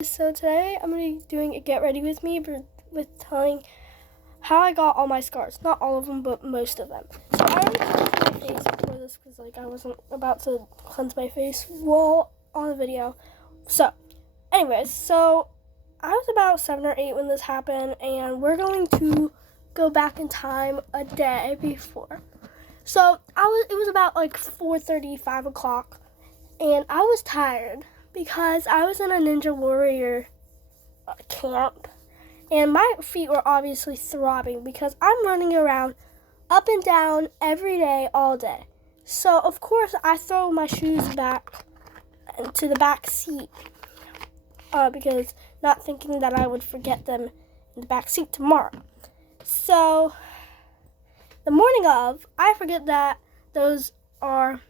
So today I'm going to be doing a get ready with me with telling how I got all my scars. Not all of them, but most of them. So I already cleansed my face before this because I wasn't about to cleanse my face while on the video. So anyways, so I was about 7 or 8 when this happened, and we're going to go back in time a day before. So it was about like 4:30, 5 o'clock, and I was tired because I was in a Ninja Warrior camp, and my feet were obviously throbbing because I'm running around up and down every day, all day. So, of course, I throw my shoes back to the back seat because not thinking that I would forget them in the back seat tomorrow. So, the morning of, I forget that those are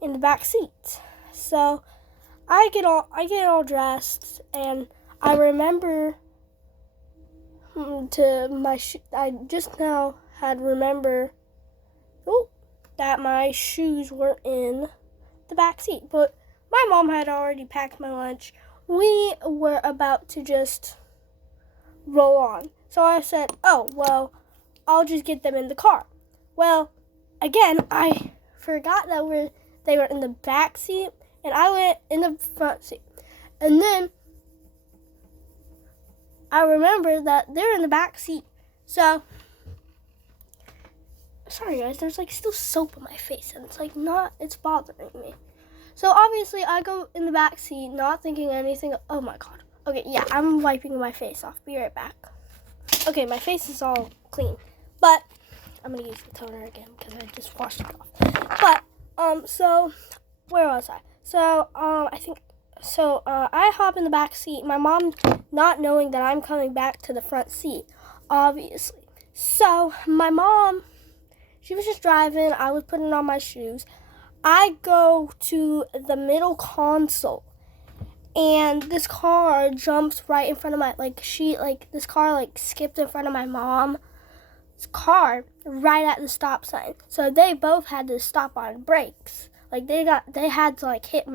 in the back seat. So, I get all dressed, and I remember I just now had remember that my shoes were in the back seat, but my mom had already packed my lunch. We were about to just roll on. So I said, "Oh, well, I'll just get them in the car." Well, again, I forgot that they were in the back seat, and I went in the front seat. And then I remembered that they're in the back seat. So, sorry guys, there's like still soap on my face, and it's bothering me. So obviously I go in the back seat, not thinking anything. Oh my god. Okay, yeah, I'm wiping my face off. Be right back. Okay, my face is all clean, but I'm gonna use the toner again because I just washed it off. But, so where was I? So, I hop in the back seat. My mom, not knowing that I'm coming back to the front seat, obviously. So, my mom, she was just driving. I was putting on my shoes. I go to the middle console, and this car jumps right in front of this car skipped in front of my mom's car right at the stop sign. So they both had to stop on brakes. They had to hit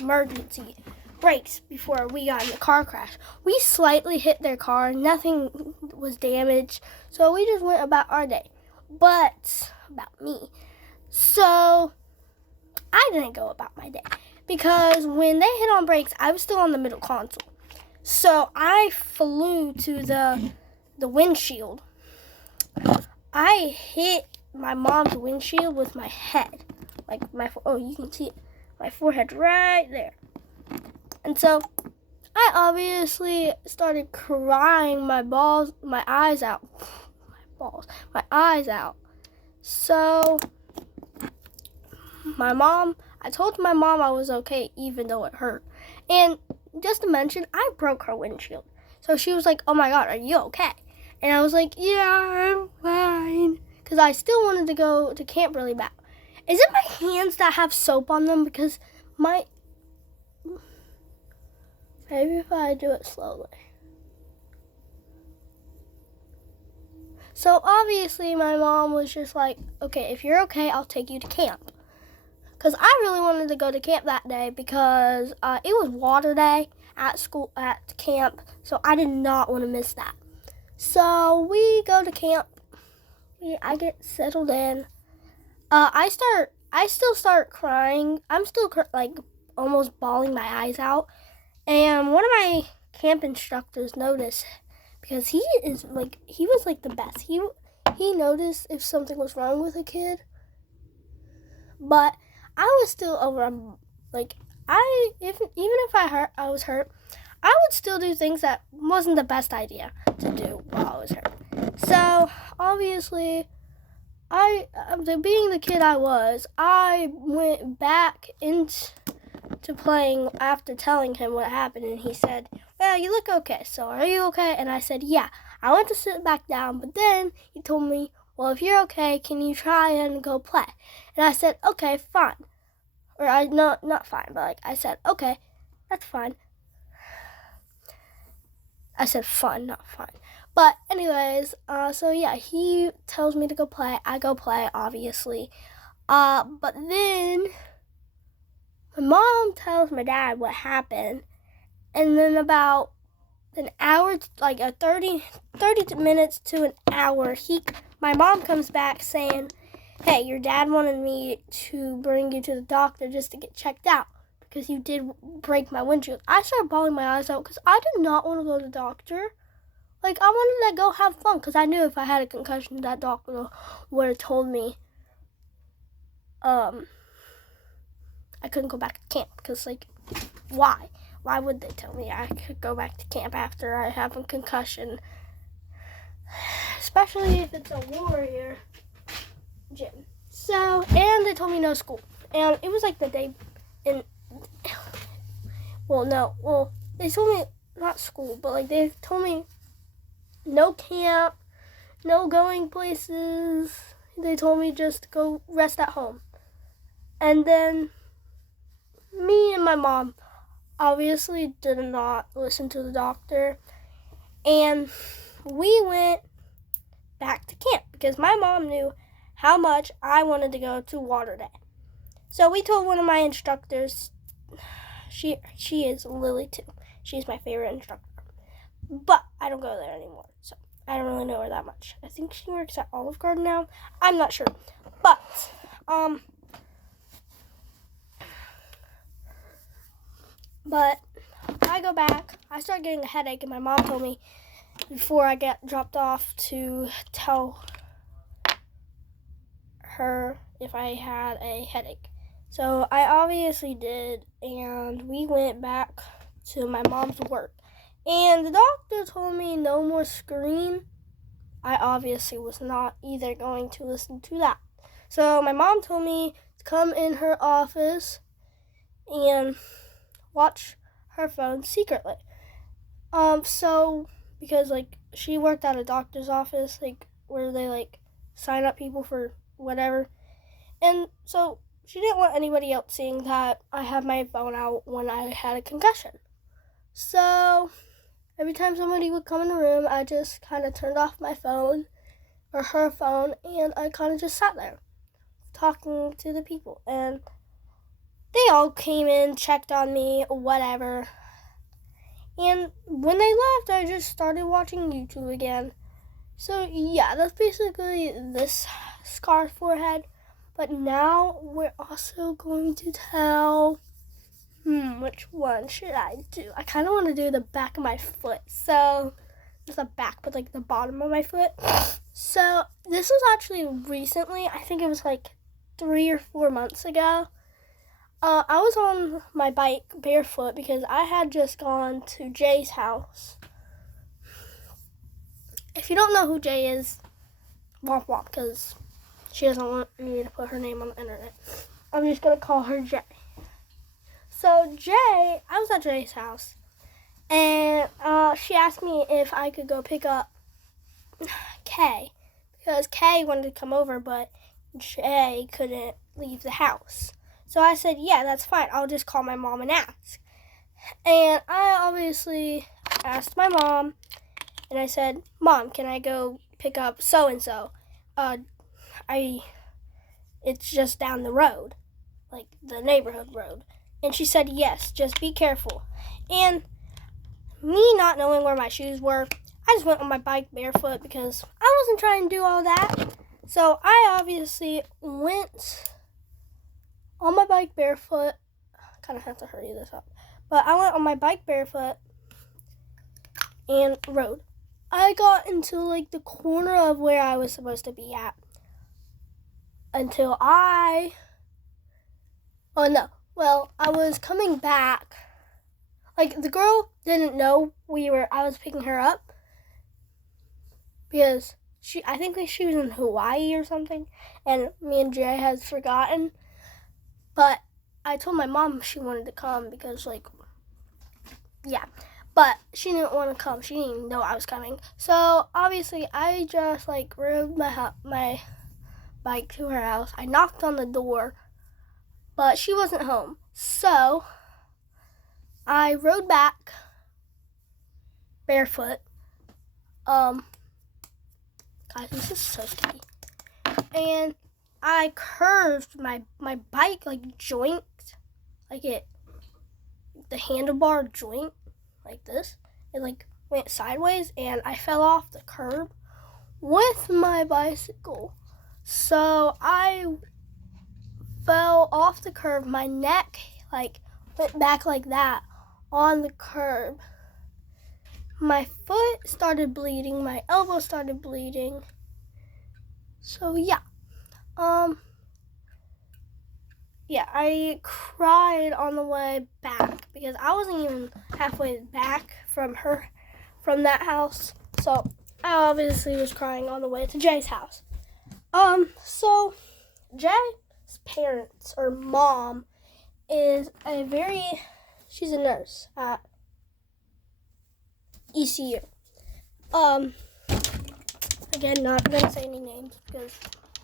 emergency brakes before we got in the car crash. We slightly hit their car. Nothing was damaged. So we just went about our day. But about me. So I didn't go about my day because when they hit on brakes, I was still on the middle console. So I flew to the windshield. I hit my mom's windshield with my head. You can see it. My forehead right there. And so I obviously started crying my eyes out. My eyes out. So I told my mom I was okay even though it hurt. And just to mention, I broke her windshield. So she was like, "Oh my god, are you okay?" And I was like, "Yeah, I'm fine." Because I still wanted to go to camp really bad. Is it my hands that have soap on them? Because maybe if I do it slowly. So obviously my mom was just like, "Okay, if you're okay, I'll take you to camp." Because I really wanted to go to camp that day because it was water day at camp. So I did not want to miss that. So we go to camp. I get settled in. I still start crying. I'm still almost bawling my eyes out. And one of my camp instructors noticed because he was the best. He noticed if something was wrong with a kid. But I was still even if I was hurt, I would still do things that wasn't the best idea to do while I was hurt. So obviously, being the kid I was, I went back into playing after telling him what happened, and he said, "Well, you look okay, so are you okay?" And I said, "Yeah." I went to sit back down, but then he told me, "Well, if you're okay, can you try and go play?" And I said, "Okay, fine." Not fine, but I said, "Okay, that's fine." I said fun, not fine. But anyways, so yeah, he tells me to go play. I go play, obviously. But then my mom tells my dad what happened, And then about an hour, like a 30 minutes to an hour, my mom comes back saying, hey, your dad wanted me to bring you to the doctor just to get checked out because you did break my windshield. I started bawling my eyes out because I did not want to go to the doctor. Like, I wanted to go have fun because I knew if I had a concussion, that doctor would have told me I couldn't go back to camp because, like, why? Why would they tell me I could go back to camp after I have a concussion? Especially if it's a warrior gym. So, and they told me no school. And it was like the day in, they told me not school, but like they told me no camp, no going places. They told me just go rest at home. And then me and my mom obviously did not listen to the doctor, and we went back to camp because my mom knew how much I wanted to go to water day. So we told one of my instructors, she is Lily too. She's my favorite instructor, but I don't go there anymore, so I don't really know her that much. I think she works at Olive Garden now. I'm not sure, but I go back. I start getting a headache, and my mom told me before I get dropped off to tell her if I had a headache. So I obviously did, and we went back to my mom's work. And the doctor told me no more screen. I obviously was not either going to listen to that. So my mom told me to come in her office and watch her phone secretly. So because like she worked at a doctor's office, like where they like sign up people for whatever, and so she didn't want anybody else seeing that I had my phone out when I had a concussion. So every time somebody would come in the room, I just kind of turned off my phone or her phone, and I kind of just sat there talking to the people, and they all came in, checked on me, whatever. And when they left, I just started watching YouTube again. So yeah, that's basically this scar forehead. But now we're also going to tell, which one should I do? I kind of want to do the back of my foot. So, not the back, but like the bottom of my foot. So, this was actually recently. I think it was like 3 or 4 months ago. I was on my bike barefoot because I had just gone to Jay's house. If you don't know who Jay is, womp womp, because she doesn't want me to put her name on the internet. I'm just going to call her Jay. So Jay, I was at Jay's house, and she asked me if I could go pick up Kay, because Kay wanted to come over, but Jay couldn't leave the house. So I said, yeah, that's fine. I'll just call my mom and ask. And I obviously asked my mom, and I said, Mom, can I go pick up so-and-so? It's just down the road, like the neighborhood road. And she said, yes, just be careful. And me not knowing where my shoes were, I just went on my bike barefoot because I wasn't trying to do all that. So I obviously went on my bike barefoot. I kind of have to hurry this up. But I went on my bike barefoot and rode. I got into like the corner of where I was supposed to be at until I was coming back. Like the girl didn't know I was picking her up because I think she was in Hawaii or something, and me and Jay had forgotten. But I told my mom she wanted to come because, but she didn't want to come. She didn't even know I was coming. So, obviously, I just, rode my bike to her house. I knocked on the door, but she wasn't home. So, I rode back barefoot. Guys, this is so scary. And I curved my bike, joint, the handlebar joint. like this. It like went sideways and I fell off the curb with my bicycle. So I fell off the curb. My neck like went back like that on the curb. My foot started bleeding. My elbow started bleeding. So yeah. Yeah, I cried on the way back because I wasn't even halfway back from that house. So I obviously was crying on the way to Jay's house. So Jay's parents or mom is she's a nurse at ECU. Again, not gonna say any names because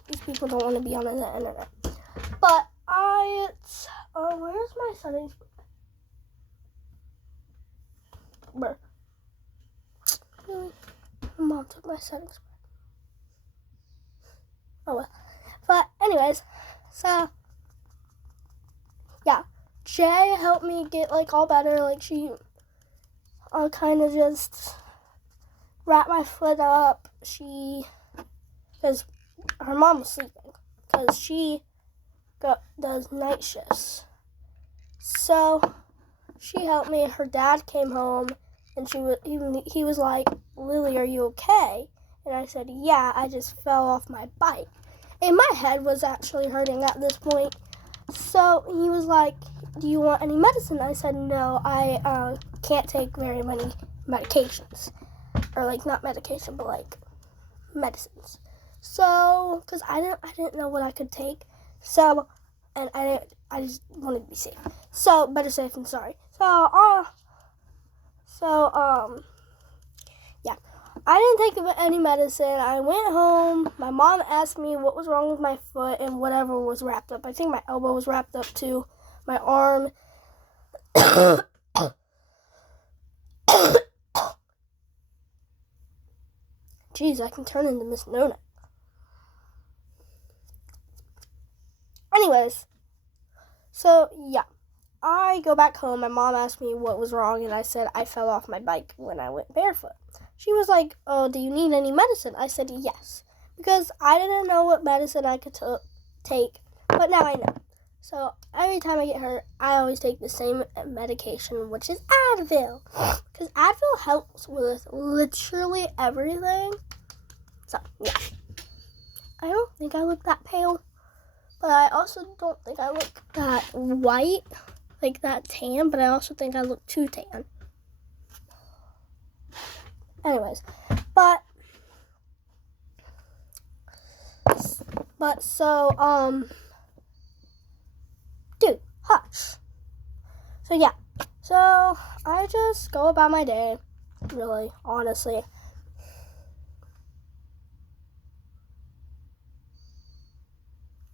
these people don't want to be on the internet. But where's my settings? Bruh. Really? My mom took my settings. Oh well. But anyways, so yeah, Jay helped me get like all better. Like she kind of just wrapped my foot up. Because her mom was sleeping because she does night shifts. So she helped me. Her dad came home and he was like, "Lily, are you okay?" And I said, "Yeah, I just fell off my bike." And my head was actually hurting at this point. So he was like, "Do you want any medicine?" I said, "No, I can't take very many medications." Or like not medication, but like medicines. So, because I didn't know what I could take. So, and I just wanted to be safe. So, better safe than sorry. So, yeah. I didn't take any medicine. I went home. My mom asked me what was wrong with my foot and whatever was wrapped up. I think my elbow was wrapped up too. My arm. Jeez, I can turn into Miss Nona. Anyways, so yeah, I go back home. My mom asked me what was wrong, and I said I fell off my bike when I went barefoot. She was like, "Oh, do you need any medicine?" I said yes, because I didn't know what medicine I could take, but now I know. So every time I get hurt, I always take the same medication, which is Advil, because Advil helps with literally everything. So yeah, I don't think I look that pale. But I also don't think I look that white, like that tan, but I also think I look too tan. Anyways, but so, dude, hush. So yeah, so I just go about my day, really, honestly.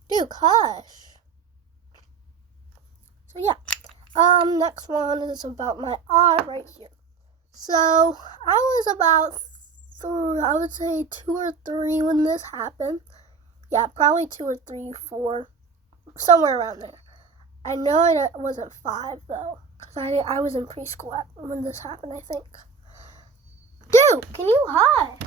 Dude, hush. So yeah, next one is about my eye right here. So I was about, I would say 2 or 3 when this happened. Yeah, probably 2 or 3, 4, somewhere around there. I know I wasn't 5 though, because I was in preschool when this happened, I think. Dude, can you hush?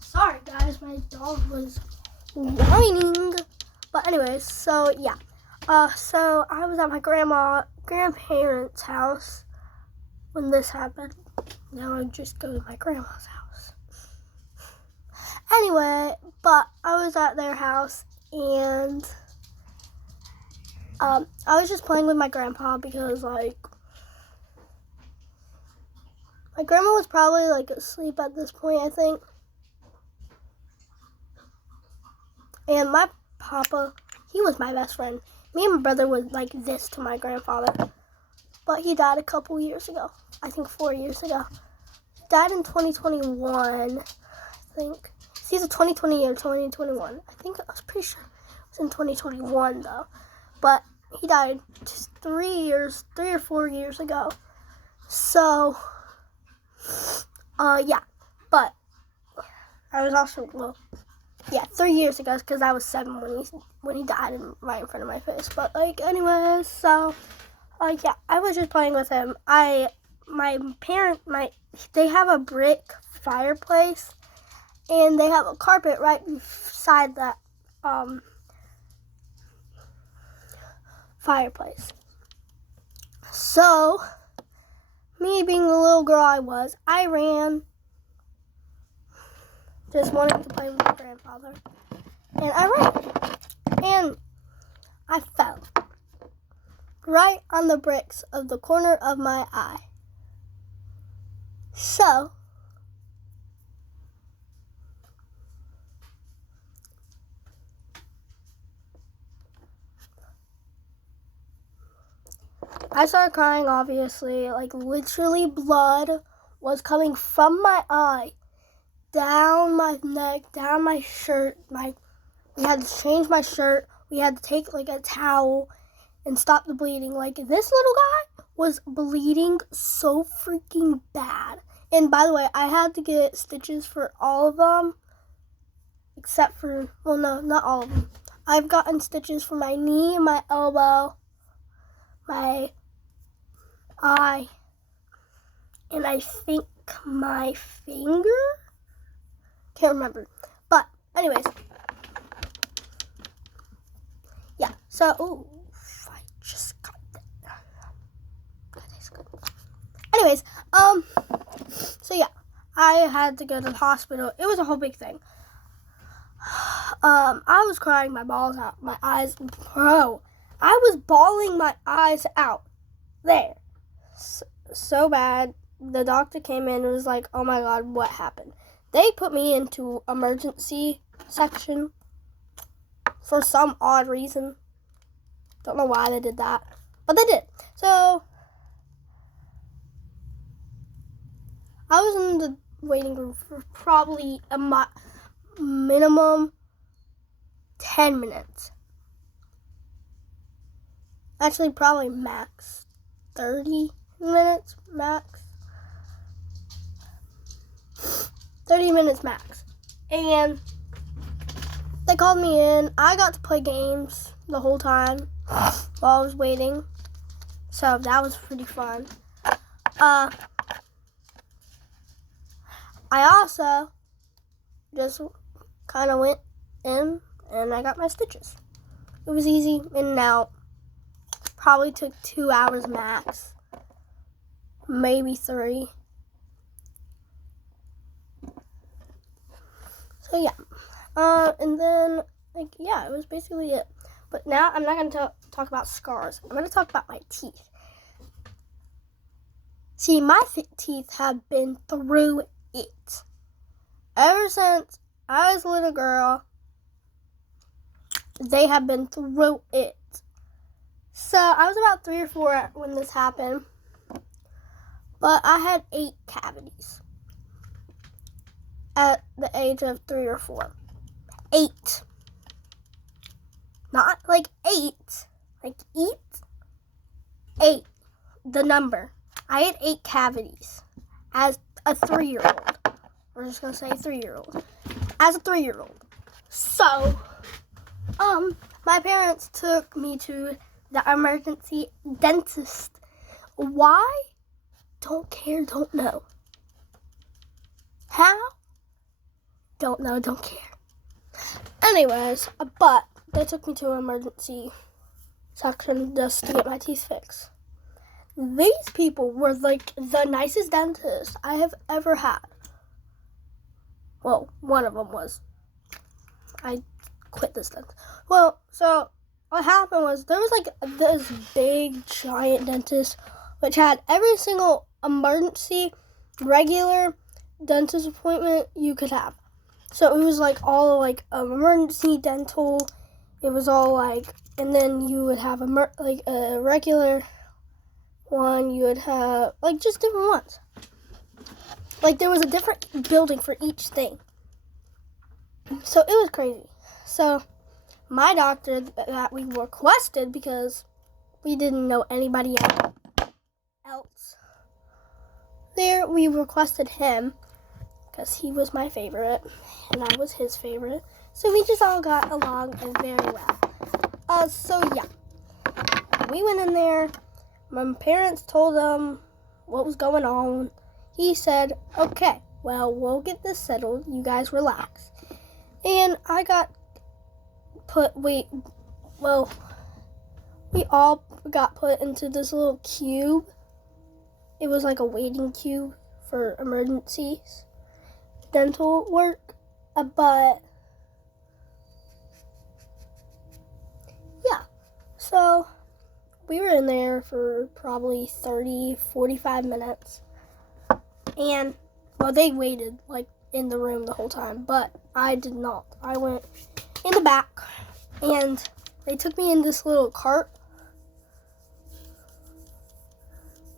Sorry guys, my dog was whining. But anyways, so yeah. So I was at my grandparents' house when this happened. Now I just go to my grandma's house. Anyway, but I was at their house and I was just playing with my grandpa because like my grandma was probably like asleep at this point, I think. And my papa, he was my best friend. Me and my brother was like this to my grandfather. But he died a couple years ago. I think 4 years ago. He died in 2021, I think. He's a 2020 or 2021. I was pretty sure it was in 2021 though. But he died just 3 or 4 years ago. So, yeah. But I was also, well, yeah, 3 years ago, because I was 7 when he died right in front of my face. But, like, anyways, so, yeah, I was just playing with him. They have a brick fireplace, and they have a carpet right beside that, fireplace. So, me being the little girl I ran, just wanting to play with my grandfather. And I ran. And I fell right on the bricks of the corner of my eye. So, I started crying, obviously. Like, literally blood was coming from my eye, down my neck, down my shirt. We had to change my shirt. We had to take, like, a towel and stop the bleeding. Like, this little guy was bleeding so freaking bad. And, by the way, I had to get stitches for all of them, except for, well, no, not all of them. I've gotten stitches for my knee, my elbow, my eye, and I think my finger? Can't remember. But, anyways. Yeah, so, ooh, I just got that. That is good. Anyways, so yeah, I had to go to the hospital. It was a whole big thing. I was crying my balls out. My eyes, bro, I was bawling my eyes out. There. So bad. The doctor came in and was like, oh my God, what happened? They put me into emergency section for some odd reason. Don't know why they did that, but they did. So, I was in the waiting room for probably a minimum 10 minutes. Actually, probably max 30 minutes max. 30 minutes max. And they called me in. I got to play games the whole time while I was waiting. So that was pretty fun. I also just kind of went in and I got my stitches. It was easy in and out. Probably took 2 hours max. Maybe 3. So yeah. And then, like, yeah, it was basically it. But now I'm not going to talk about scars. I'm going to talk about my teeth. See, my teeth have been through it. Ever since I was a little girl, they have been through it. So, I was about 3 or 4 when this happened. But I had 8 cavities at the age of 3 or 4. 8. Not like 8. Like eat. 8. The number. I had 8 cavities as a 3-year-old. We're just going to say 3-year-old. As a 3-year-old. So, my parents took me to the emergency dentist. Why? Don't care, don't know. How? Don't know, don't care. Anyways, but they took me to an emergency section just to get my teeth fixed. These people were like the nicest dentists I have ever had. Well, one of them was. I quit this dentist. Well, so what happened was there was like this big giant dentist which had every single emergency regular dentist appointment you could have. So it was like all like emergency dental. It was all like, and then you would have a regular one. You would have like just different ones. Like there was a different building for each thing. So it was crazy. So my doctor that we requested, because we didn't know anybody else there, we requested him because he was my favorite and I was his favorite. So we just all got along very well. So yeah, we went in there. My parents told him what was going on. He said, okay, well, we'll get this settled. You guys relax. And I got we all got put into this little cube. It was like a waiting cube for emergencies, dental work. But yeah, so we were in there for probably 30-45 minutes. And, well, they waited, like, in the room the whole time, but I did not. I went in the back, and they took me in this little cart.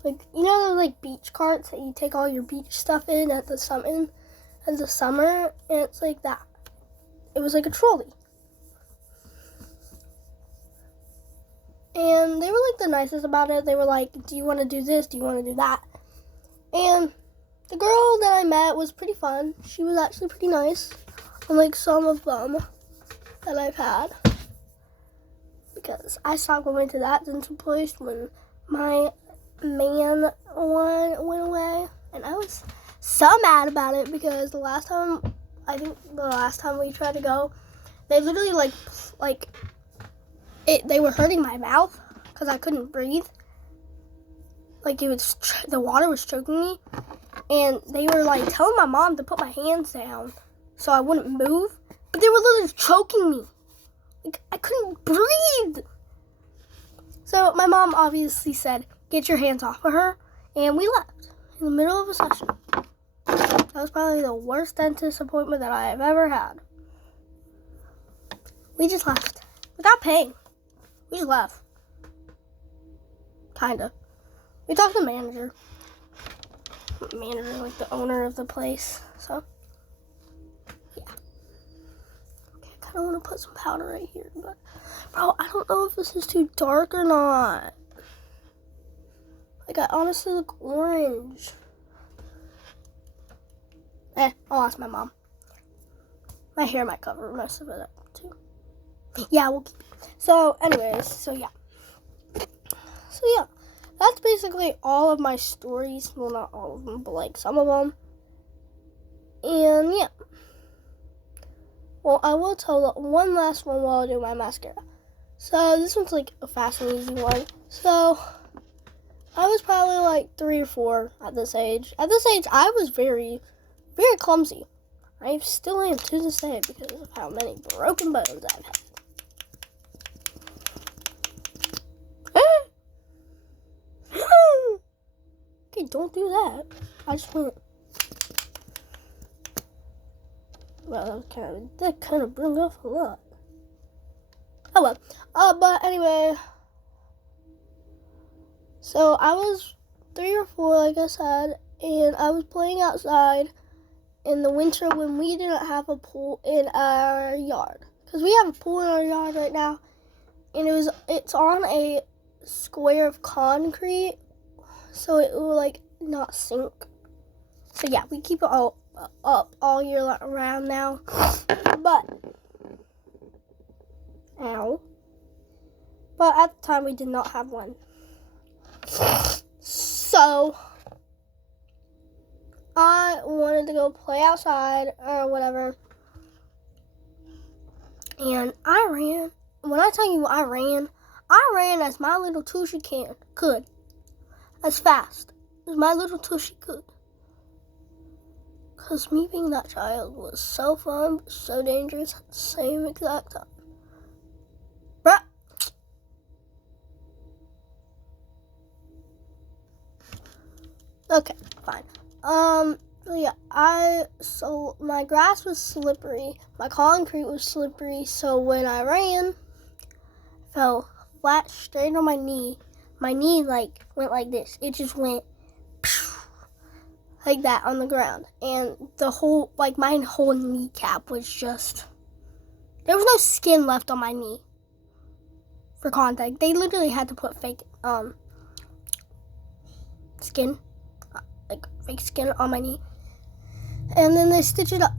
Like, you know those, like, beach carts that you take all your beach stuff in at the summer? And it's like that. It was like a trolley. And they were, like, the nicest about it. They were like, do you want to do this? Do you want to do that? And the girl that I met was pretty fun. She was actually pretty nice, unlike some of them that I've had. Because I stopped going to that dental place when my man one went away. And I was so mad about it because the last time we tried to go, they literally they were hurting my mouth because I couldn't breathe. Like the water was choking me. And they were like telling my mom to put my hands down so I wouldn't move. But they were literally choking me. Like, I couldn't breathe. So my mom obviously said, get your hands off of her. And we left in the middle of a session. That was probably the worst dentist appointment that I have ever had. We just left without paying. We just left. Kinda. We talked to the manager, like the owner of the place. So, yeah. Okay, I kind of want to put some powder right here, but bro, I don't know if this is too dark or not. Like, I honestly look orange. I'll ask my mom. My hair might cover most of it up too. Yeah, we'll keep it. So, anyways, so yeah. That's basically all of my stories. Well, not all of them, but like some of them. And yeah. Well, I will tell one last one while I do my mascara. So this one's like a fast and easy one. So I was probably like 3 or 4 at this age. At this age, I was very, very clumsy. I still am to this day because of how many broken bones I've had. Okay, don't do that. I just went. Well, that kind of brings up a lot. Oh well. But anyway. So I was 3 or 4, like I said, and I was playing outside in the winter when we didn't have a pool in our yard. Because we have a pool in our yard right now, and it's on a square of concrete, so it will like not sink. So yeah, we keep it all up all year round now. But at the time we did not have one. So I wanted to go play outside or whatever, and I ran. When I tell you I ran as my little tushy could. As fast as my little tushy could. Because me being that child was so fun, but so dangerous at the same exact time. Bruh. Okay, fine. So yeah, so my grass was slippery. My concrete was slippery, so when I ran, I fell flat straight on my knee. My knee went like this. It just went like that on the ground. And my whole kneecap was just, there was no skin left on my knee for contact. They literally had to put fake skin on my knee. And then they stitch it up.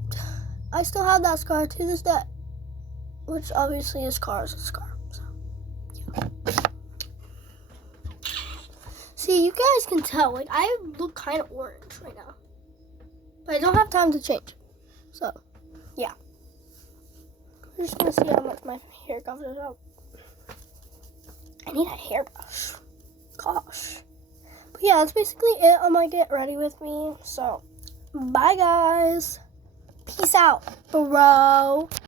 I still have that scar to this day, which obviously is a scar. So, yeah. See, you guys can tell, like, I look kind of orange right now. But I don't have time to change. So, yeah. We're just going to see how much my hair covers up. I need a hairbrush. Gosh. But yeah, that's basically it on my get ready with me. So, bye guys. Peace out, bro.